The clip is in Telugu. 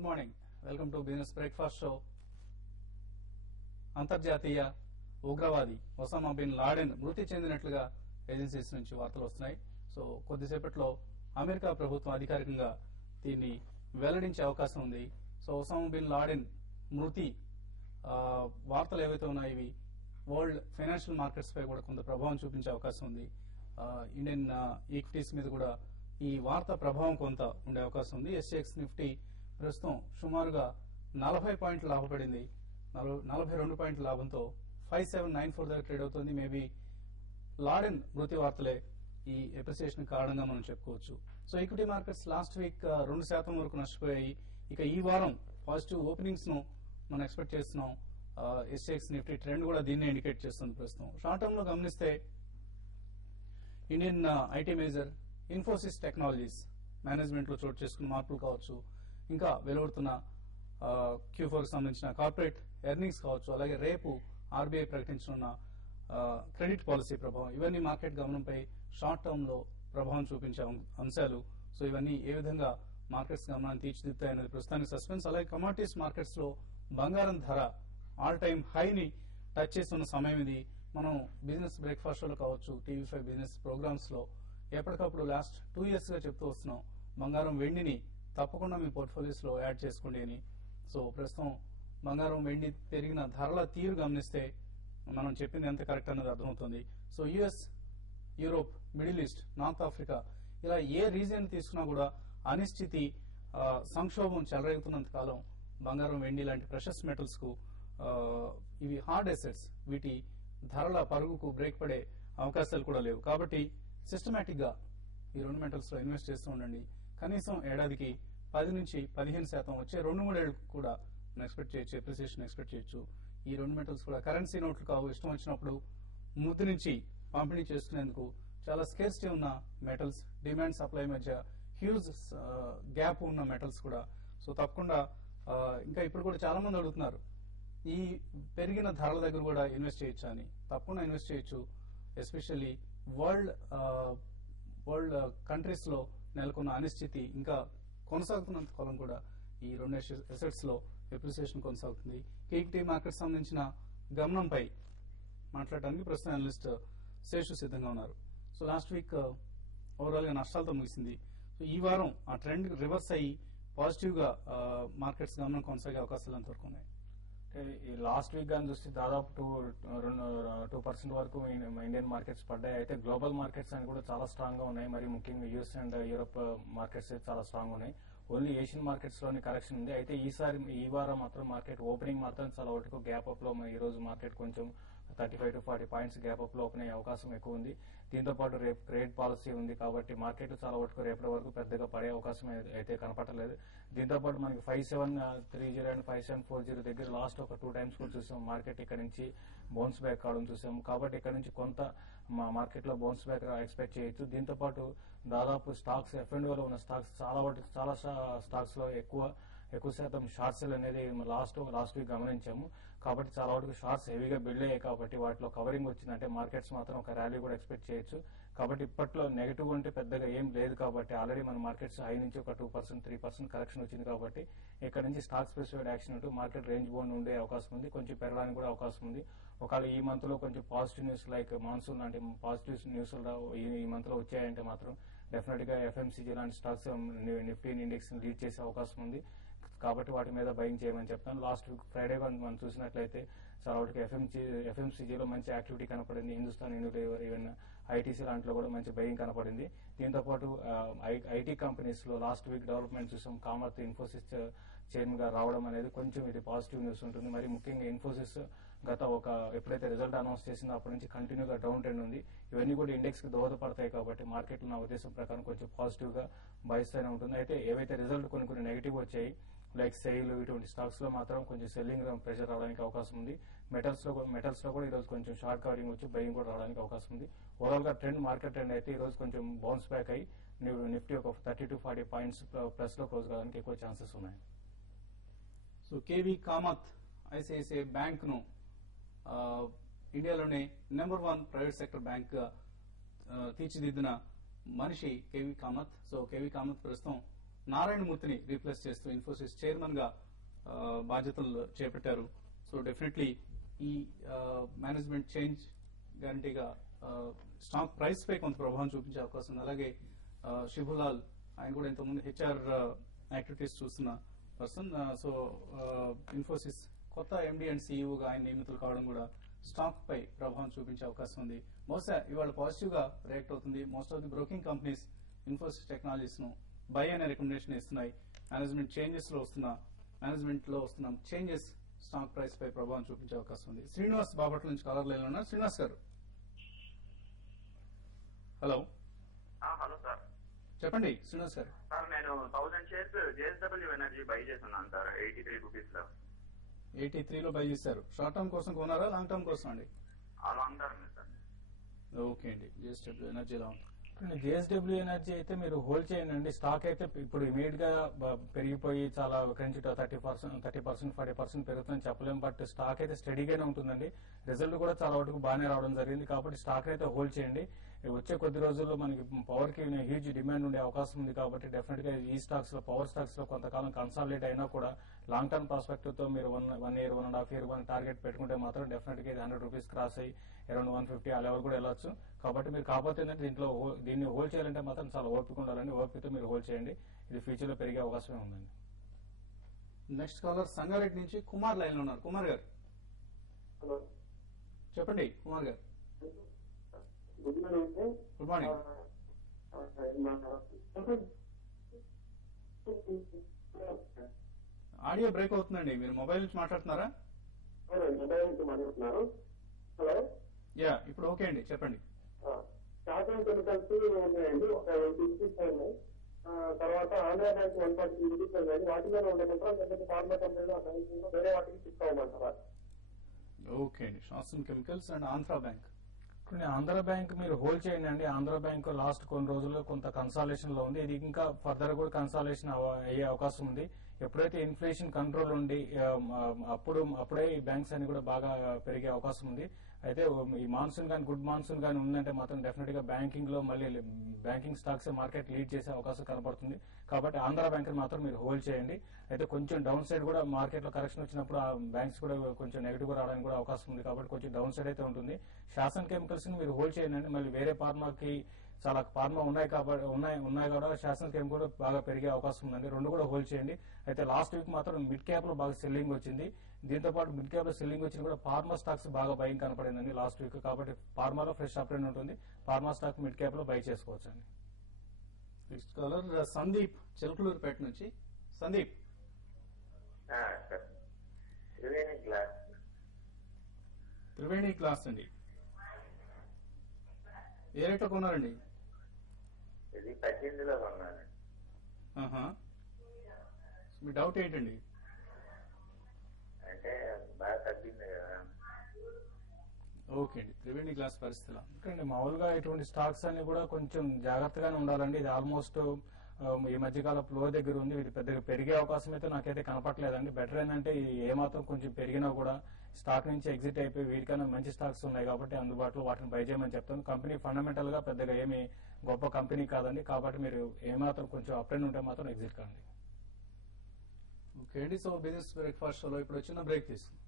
Good morning. Welcome to business breakfast show. అంతర్జాతీయ ఉగ్రవాది ఒసామా బిన్ లాడెన్ మృతి చెందినట్లుగా ఏజెన్సీస్ నుంచి వార్తలు వస్తున్నాయి. సో కొద్దిసేపట్లో అమెరికా ప్రభుత్వం అధికారికంగా దీన్ని వెల్లడించే అవకాశం ఉంది. సో ఒసామా బిన్ లాడెన్ మృతి వార్తలు ఏవైతే ఉన్నాయో ఇవి వరల్డ్ ఫైనాన్షియల్ మార్కెట్స్ పై కూడా కొంత ప్రభావం చూపించే అవకాశం ఉంది. ఇండియన్ ఈక్విటీస్ మీద కూడా ఈ వార్త ప్రభావం కొంత ఉండే అవకాశం ఉంది. ఎస్ఎక్స్ నిఫ్టీ ప్రస్తుతం సుమారుగా 40 పాయింట్లు లాభపడింది. 42 పాయింట్ల లాభంతో 5794 దగ్గర ట్రేడ్ అవుతుంది. మేబీ లాడెన్ మృతి వార్తలే ఈ ఎప్రిసియేషన్ కారణంగా మనం చెప్పుకోవచ్చు. So equity markets last week 2% వరకు నష్టపోయాయి. ఇక ఈ వారం పాజిటివ్ ఓపెనింగ్స్ ను మనం ఎక్స్పెక్ట్ చేస్తున్నాం. ఎస్ఎక్స్ నిఫ్టీ ట్రెండ్ కూడా దీన్నే ఇండికేట్ చేస్తుంది. ప్రస్తుతం షార్ట్ టర్మ్ లో గమనిస్తే Indian IT major Infosys technologies management లో చోటు చేసుకున్న మార్పులు కావచ్చు, ఇంకా వెలువడుతున్న Q4 కి సంబంధించిన కార్పొరేట్ ఎర్నింగ్స్ కావచ్చు, అలాగే రేపు ఆర్బీఐ ప్రకటించనున్న క్రెడిట్ పాలసీ ప్రభావం, ఇవన్నీ మార్కెట్ గమనంపై షార్ట్ టర్మ్ లో ప్రభావం చూపించే అంశాలు. సో ఇవన్నీ ఏ విధంగా మార్కెట్స్ గమనాన్ని తీర్చిదిద్దుతాయి అనేది ప్రస్తుతానికి సస్పెన్స్. అలాగే కమోడిటీస్ మార్కెట్స్ లో బంగారం ధర ఆల్ టైమ్ హైని టచ్ చేస్తున్న సమయం ఇది. మనం బిజినెస్ బ్రేక్ఫాస్ట్ లో కావచ్చు, TV5 బిజినెస్ ప్రోగ్రామ్స్ లో ఎప్పటికప్పుడు లాస్ట్ 2 years గా చెప్తూ వస్తున్నాం, బంగారం వెండిని తప్పకుండా మీ పోర్ట్ఫోలియోస్ లో యాడ్ చేసుకోండి అని. సో ప్రస్తుతం బంగారం వెండి పెరిగిన ధరల తీరు గమనిస్తే మనం చెప్పింది ఎంత కరెక్ట్ అనేది అర్థమవుతుంది. So US, Europe, middle east, north Africa ఇలా ఏ రీజియన్ తీసుకున్నా కూడా అనిశ్చితి, సంక్షోభం చెలరేగుతున్నంత కాలం బంగారం వెండి లాంటి ప్రెషస్ మెటల్స్ కు ఇవి హార్డ్ అసెట్స్, వీటి ధరల పరుగుకు బ్రేక్ పడే అవకాశాలు కూడా లేవు. కాబట్టి సిస్టమేటిక్ గా ఈ రెండు మెటల్స్ లో ఇన్వెస్ట్ చేస్తూ ఉండండి. కనీసం ఏడాదికి 10 నుంచి 15% వచ్చే 2-3 ఏళ్లకు కూడా ఎక్స్పెక్ట్ చేయొచ్చు, ఎప్రిసియేషన్ ఎక్స్పెక్ట్ చేయొచ్చు. ఈ రెండు మెటల్స్ కూడా కరెన్సీ నోట్లు కావు. ఇష్టం వచ్చినప్పుడు ముద్రించి పంపిణీ చేసుకునేందుకు చాలా స్కేర్సిటీ ఉన్న మెటల్స్, డిమాండ్ సప్లై మధ్య హ్యూజ్ గ్యాప్ ఉన్న మెటల్స్ కూడా. సో తప్పకుండా ఇంకా ఇప్పుడు కూడా చాలా మంది అడుగుతున్నారు, ఈ పెరిగిన ధరల దగ్గర కూడా ఇన్వెస్ట్ చేయొచ్చు అని. తప్పకుండా ఇన్వెస్ట్ చేయొచ్చు. ఎస్పెషల్లీ వరల్డ్ కంట్రీస్ లో నెలకొన్న అనిశ్చితి ఇంకా కొనసాగుతున్నంత కాలం కూడా ఈ రెండు అసెట్స్ లో ఎప్రిసియేషన్ కొనసాగుతుంది. ఈక్విటీ మార్కెట్ సంబంధించిన గమనంపై మాట్లాడడానికి ప్రస్తుతం అనలిస్ట్ శేషు సిద్ధంగా ఉన్నారు. సో లాస్ట్ వీక్ ఓవరాల్ గా నష్టాలతో ముగిసింది. సో ఈ వారం ఆ ట్రెండ్ రివర్స్ అయ్యి పాజిటివ్ గా మార్కెట్స్ గమనం కొనసాగే అవకాశాలు ఎంతవరకు ఉన్నాయి? ఈ లాస్ట్ వీక్ గాని చూస్తే దాదాపు 2% వరకు ఇండియన్ మార్కెట్స్ పడ్డాయి. అయితే గ్లోబల్ మార్కెట్స్ అని కూడా చాలా స్ట్రాంగ్ గా ఉన్నాయి. మరి ముఖ్యంగా యూఎస్ అండ్ యూరోప్ మార్కెట్స్ చాలా స్ట్రాంగ్ ఉన్నాయి. ఓన్లీ ఏషియన్ మార్కెట్స్ లోని కరెక్షన్ ఉంది. అయితే ఈ వారం మాత్రం మార్కెట్ ఓపెనింగ్ మాత్రం చాలా వరకు గ్యాప్ అప్ లో ఈ రోజు మార్కెట్ కొంచెం 35 to 40 పాయింట్స్ గ్యాప్ అప్ లో ఓపెన్ అయ్యే అవకాశం ఎక్కువ ఉంది. దీంతో పాటు రేపు క్రెడిట్ పాలసీ ఉంది కాబట్టి మార్కెట్ చాలా వరకు రేపటి వరకు పెద్దగా పడే అవకాశం అయితే కనపడలేదు. దీంతో పాటు మనకి 5730 అండ్ 5740 దగ్గర లాస్ట్ ఒక 2 times కూడా చూసాం. మార్కెట్ ఇక్కడ నుంచి బౌన్స్ బ్యాక్ కావడం చూసాం. కాబట్టి ఇక్కడ నుంచి కొంత మార్కెట్ లో బౌన్స్ బ్యాక్ ఎక్స్పెక్ట్ చేయొచ్చు. దీంతో పాటు దాదాపు స్టాక్స్ F&O లో ఉన్న స్టాక్స్ చాలా స్టాక్స్ లో ఎక్కువ శాతం షార్ట్ సెల్ అనేది లాస్ట్ వీక్ గమనించాము. కాబట్టి చాలా వరకు షార్ట్స్ హెవీగా బిల్డ్ అయ్యాయి. కాబట్టి వాటిలో కవరింగ్ వచ్చిందంటే మార్కెట్స్ మాత్రం ఒక ర్యాలీ కూడా ఎక్స్పెక్ట్ చేయొచ్చు. కాబట్టి ఇప్పట్లో నెగిటివ్ అంటే పెద్దగా ఏం లేదు. కాబట్టి ఆల్రెడీ మన మార్కెట్స్ హై నుంచి ఒక 2%, 3% కరెక్షన్ వచ్చింది. కాబట్టి ఇక్కడ నుంచి స్టాక్ స్పెసిఫైడ్ యాక్షన్ ఉంటూ మార్కెట్ రేంజ్ బౌండ్ ఉండే అవకాశం ఉంది. కొంచెం పెరగడానికి కూడా అవకాశం ఉంది. ఒకవేళ ఈ మంత్ లో కొంచెం పాజిటివ్ న్యూస్ లైక్ మాన్సూన్ లాంటి పాజిటివ్ న్యూస్ ఈ మంత్ లో వచ్చాయంటే మాత్రం డెఫినెట్ గా ఎఫ్ఎంసీజీ లాంటి స్టాక్స్ నిఫ్టీ ఇండెక్స్ లీడ్ చేసే అవకాశం ఉంది. కాబట్టి వాటి మీద బయింగ్ చేయమని చెప్తాను. లాస్ట్ వీక్ ఫ్రైడే మనం చూసినట్లయితే చాలా వరకు ఎఫ్ఎంసీజీలో మంచి యాక్టివిటీ కనపడింది. హిందుస్థాన్ యూనిలివర్, ఈవెన్ ఐటీసీ లాంటిలో కూడా మంచి బయింగ్ కనపడింది. దీంతో పాటు ఐటీ కంపెనీస్ లో లాస్ట్ వీక్ డెవలప్మెంట్ చూసాం. కామర్త్, ఇన్ఫోసిస్ చైర్మన్ గా రావడం అనేది కొంచెం ఇది పాజిటివ్ న్యూస్ ఉంటుంది. మరి ముఖ్యంగా ఇన్ఫోసిస్ ఎప్పుడైతే రిజల్ట్ అనౌన్స్ చేసిందో అప్పటి నుంచి కంటిన్యూగా డౌన్ ట్రెండ్ ఉంది. ఇవన్నీ కూడా ఇండెక్స్ కి దోహదపడతాయి. కాబట్టి మార్కెట్ నా ఉద్దేశం ప్రకారం కొంచెం పాజిటివ్ గా బయస్తూనే ఉంటుంది. అయితే ఏవైతే రిజల్ట్ కొన్ని నెగిటివ్ వచ్చాయి లైక్ సెయిల్, ఇటువంటి స్టాక్స్ లో మాత్రం కొంచెం సెల్లింగ్ ప్రెషర్ రావడానికి అవకాశం ఉంది. మెటల్స్ లో కూడా ఈ రోజు కొంచెం షార్ట్ కవరింగ్ వచ్చి బయింగ్ కూడా రావడానికి అవకాశం ఉంది. ఓవరాల్ గా మార్కెట్ ట్రెండ్ అయితే ఈ రోజు కొంచెం బౌన్స్ బ్యాక్ అయ్యి నిఫ్టీ ఒక 30 to 40 పాయింట్స్ ప్లస్ లో క్లోజ్ కావడానికి ఎక్కువ ఛాన్సెస్ ఉన్నాయి. So KV Kamath ICICI bank ను ఇండియాలోనే నెంబర్ 1 ప్రైవేట్ సెక్టర్ బ్యాంక్ గా తీర్చిదిద్దిన మనిషి KV Kamath. So KV Kamath ప్రస్తుతం నారాయణమూర్తిని రీప్లేస్ చేస్తూ ఇన్ఫోసిస్ చైర్మన్ గా బాధ్యతలు చేపట్టారు. సో డెఫినెట్లీ ఈ మేనేజ్మెంట్ చేంజ్ గ్యారంటీగా స్టాక్ ప్రైస్ పై కొంత ప్రభావం చూపించే అవకాశం ఉంది. అలాగే శిబులాల్ ఆయన కూడా ఇంతకుముందు హెచ్ఆర్ యాక్టివిటీస్ చూస్తున్న పర్సన్. సో ఇన్ఫోసిస్ కొత్త ఎండి అండ్ సీఈఓగా ఆయన నియమితులు కావడం కూడా స్టాక్ పై ప్రభావం చూపించే అవకాశం ఉంది. బహుశా ఇవాళ పాజిటివ్ గా రియాక్ట్ అవుతుంది. Most of the broking companies Infosys technologies ను బై అనే రికమెండేషన్ ఇస్తున్నాయి. మేనేజ్మెంట్ లో వస్తున్న చేంజెస్ స్టాక్ ప్రైస్ పై ప్రభావం చూపించే అవకాశం ఉంది. శ్రీనివాస్ బాపట్ల నుంచి కాలర్ లైన్ ఉన్నారు. శ్రీనివాస్ గారు, హలో. హలో సార్, చెప్పండి శ్రీనివాస్ గారు. సార్ నేను 1000 షేర్స్ జేఎస్డబ్ల్యూ ఎనర్జీ బై చేస్తున్నాను సార్ 83 రూపీస్ లో. 83 లో బై చేశారు. షార్ట్ టర్మ్ కోసం కొన్నారా, లాంగ్ టర్మ్ కోసం అండి? Long term sir. ఓకే అండి. జేఎస్డబ్ల్యూ ఎనర్జీ ఎలా ఉంది? జేఎస్డబ్ల్యూ ఎనర్జీ అయితే మీరు హోల్డ్ చేయండి. స్టాక్ అయితే ఇప్పుడు ఇమీడియట్ గా పెరిగిపోయి చాలా ఒక నుంచి 30%, 40% పెరుగుతుందని చెప్పలేము. బట్ స్టాక్ అయితే స్టడీగానే ఉంటుందండి. రిజల్ట్ కూడా చాలా వరకు బాగానే రావడం జరిగింది. కాబట్టి స్టాక్ అయితే హోల్డ్ చేయండి. వచ్చే కొద్ది రోజుల్లో మనకి పవర్ కి హ్యూజ్ డిమాండ్ ఉండే అవకాశం ఉంది. కాబట్టి డెఫినెట్ గా ఈ స్టాక్స్ లో, పవర్ స్టాక్స్ లో కొంతకాలం కన్సాలిడేట్ అయినా కూడా లాంగ్ టర్మ్ పర్స్పెక్టివ్ తో మీరు 1 year, 1.5 year టార్గెట్ పెట్టుకుంటే మాత్రం డెఫినెట్ గా 100 రూపీస్ క్రాస్ అయ్యి అరౌండ్ 150 ఆ లెవెల్ కూడా వెళ్ళొచ్చు. కాబట్టి మీరు కాకపోతే ఏంటంటే దీన్ని హోల్డ్ చేయాలంటే మాత్రం చాలా ఓపిక ఉండాలండి. ఓపికతో మీరు హోల్డ్ చేయండి. ఇది ఫ్యూచర్ లో పెరిగే అవకాశమే ఉందండి. నెక్స్ట్ కాలర్ సంగారెడ్డి నుంచి కుమార్ లైన్ లో ఉన్నారు. కుమార్ గారు, హలో, చెప్పండి. కుమార్ గారు, good morning sir. Good morning. Audio break అవుతుందండి. మీరు మొబైల్ నుంచి మాట్లాడుతున్నారా? మొబైల్ నుంచి మాట్లాడుతున్నారు. హలో, యా, ఇప్పుడు ఓకే అండి, చెప్పండి. స్టార్టింగ్ కెమికల్స్ ఉన్నాయండి, ఒక 80 రూపీస్ అయినాయి. తర్వాత ఆంధ్ర బ్యాంక్ 140 రూపీస్ అయినాయి. వాటి మీద ఉండకుండా లేకపోతే ఫార్మా కంపెనీలో వేరే వాటికి షిఫ్ట్ అవ్వమంటారా? ఓకే అండి. Shasun chemicals and Andhra bank. Andhra bank మీరు హోల్డ్ చేయండి. ఆంధ్ర బ్యాంక్ లాస్ట్ కొన్ని రోజుల్లో కొంత కన్సాలేషన్ లో ఉంది. ఇది ఇంకా ఫర్దర్ కూడా కన్సాలేషన్ అయ్యే అవకాశం ఉంది. ఎప్పుడైతే ఇన్ఫ్లేషన్ కంట్రోల్ ఉండి అప్పుడే ఈ బ్యాంక్స్ అన్ని కూడా బాగా పెరిగే అవకాశం ఉంది. అయితే ఈ మాన్సూన్ కానీ, గుడ్ మాన్సూన్ కానీ ఉందంటే మాత్రం డెఫినెట్ గా బ్యాంకింగ్ లో మళ్ళీ బ్యాంకింగ్ స్టాక్స్ మార్కెట్ లీడ్ చేసే అవకాశం కనపడుతుంది. కాబట్టి ఆంధ్ర బ్యాంక్ మాత్రం మీరు హోల్డ్ చేయండి. అయితే కొంచెం డౌన్ సైడ్ కూడా మార్కెట్ లో కరెక్షన్ వచ్చినప్పుడు ఆ బ్యాంక్స్ కూడా కొంచెం నెగిటివ్ గా రావడానికి కూడా అవకాశం ఉంది. కాబట్టి కొంచెం డౌన్ సైడ్ అయితే ఉంటుంది. శాసన్ కెమికల్స్ ని మీరు హోల్డ్ చేయండి. మళ్ళీ వేరే ఫార్మాకి చాలా ఫార్మా ఉన్నాయి కూడా శాసన్ కెమికల్ కూడా బాగా పెరిగే అవకాశం ఉందండి. రెండు కూడా హోల్డ్ చేయండి. అయితే లాస్ట్ వీక్ మాత్రం మిడ్ క్యాప్ లో బాగా సెల్లింగ్ వచ్చింది. దీంతో పాటు మిడ్ క్యాప్ లో సెల్లింగ్ వచ్చిన కూడా ఫార్మా స్టాక్స్ బాగా బయింగ్ కనపడిందండి లాస్ట్ వీక్. కాబట్టి ఫార్మాలో ఫ్రెష్ అప్ ట్రెండ్ ఉంటుంది. ఫార్మా స్టాక్ మిడ్ క్యాప్ లో బై చేసుకోవచ్చు అండి. నెక్స్ట్ కాలర్ సందీప్, చిలకలూరుపేట నుంచి. సందీప్, త్రివేణి క్లాస్ అండి. ఏ రేట్లో కొన్నారండి? ఇది 18లో కొన్నాను. మీ డౌట్ ఏంటండి? అంటే బాగా తగ్గింది కదా. ఓకే అండి. త్రివేణి గ్లాస్ పరిస్థితులు అంటే మామూలుగా ఇటువంటి స్టాక్స్ అన్ని కూడా కొంచెం జాగ్రత్తగానే ఉండాలండి. ఇది ఆల్మోస్ట్ ఈ మధ్యకాలం లో దగ్గర ఉంది. ఇది పెద్దగా పెరిగే అవకాశం అయితే నాకైతే కనపట్లేదండి. బెటర్ ఏంటంటే ఇది ఏమాత్రం కొంచెం పెరిగినా కూడా స్టాక్ నుంచి ఎగ్జిట్ అయిపోయి వీటికన్నా మంచి స్టాక్స్ ఉన్నాయి కాబట్టి అందుబాటులో వాటిని బై చేయమని చెప్తాను. కంపెనీ ఫండమెంటల్ గా పెద్దగా ఏమి గొప్ప కంపెనీ కాదండి. కాబట్టి మీరు ఏమాత్రం కొంచెం అప్ అండ్ ఉంటే మాత్రం ఎగ్జిట్ కాండి. ఓకే అండి. సో బిజినెస్ బ్రేక్ఫాస్ట్ షోలో ఇప్పుడు చిన్న బ్రేక్ తీసుకుందాం.